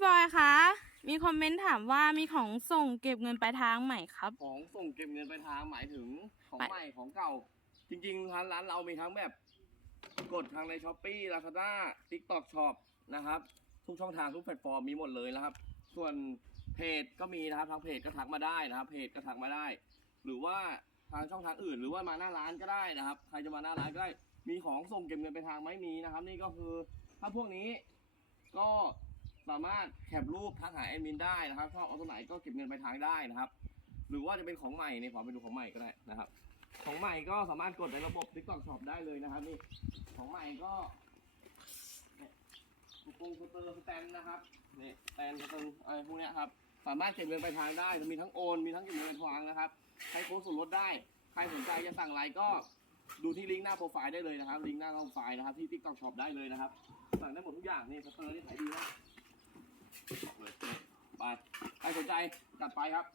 พี่บอยคะ มีคอมเมนต์ถามว่ามีของส่งเก็บเงินปลายทางไหมครับ ของส่งเก็บเงินไปลายทางหมายถึงของไปใหม่ของเก่า จริงๆร้านร้านเรามีทั้งแบบ กดทางในช้อปปี้ลาซาด้าทิกตอกช็อปนะครับ ทุกช่องทางทุกแพลตฟอร์มมีหมดเลยนะครับ ส่วนเพจก็มีนะครับทางเพจก็ทักมาได้นะครับ เพจก็ทักมาได้ หรือว่าทางช่องทางอื่น หรือว่ามาหน้าร้านก็ได้นะครับ ใครจะมาหน้าร้านก็ได้มีของส่งเก็บเงินไปลายทางไหม่มีนะครับ นี่ก็คือถ้าพวกนี้ก็ สามารถแคปรูปทักหาแอดมินได้นะครับชอบเอาตัวไหนก็เก็บเงินไปทางได้นะครับ หรือว่าจะเป็นของใหม่เนี่ยขอไปดูของใหม่ก็ได้นะครับ ของใหม่ก็สามารถกดในระบบ TikTok Shop ได้เลยนะครับนี่ของใหม่ก็เนี่ยคูปงคูเตอร์สแตนนะครับนี่สแตนสแตนอะไรพวกเนี้ยครับสามารถเก็บเงินไปทางได้มีทั้งโอนมีทั้งเก็บเงินไปลายทางนะครับใช้โค้ดส่วนลดได้ใครสนใจจะสั่งอะไรก็ดูที่ลิงก์หน้าโปรไฟล์ได้เลยนะครับลิงก์หน้าโปรไฟล์นะครับที่ TikTok Shop ได้เลยนะครับสั่งได้หมดทุกอย่างนี่สเตอร์นี่ขายดีมาก ไปใครสนใจจัดไปครับ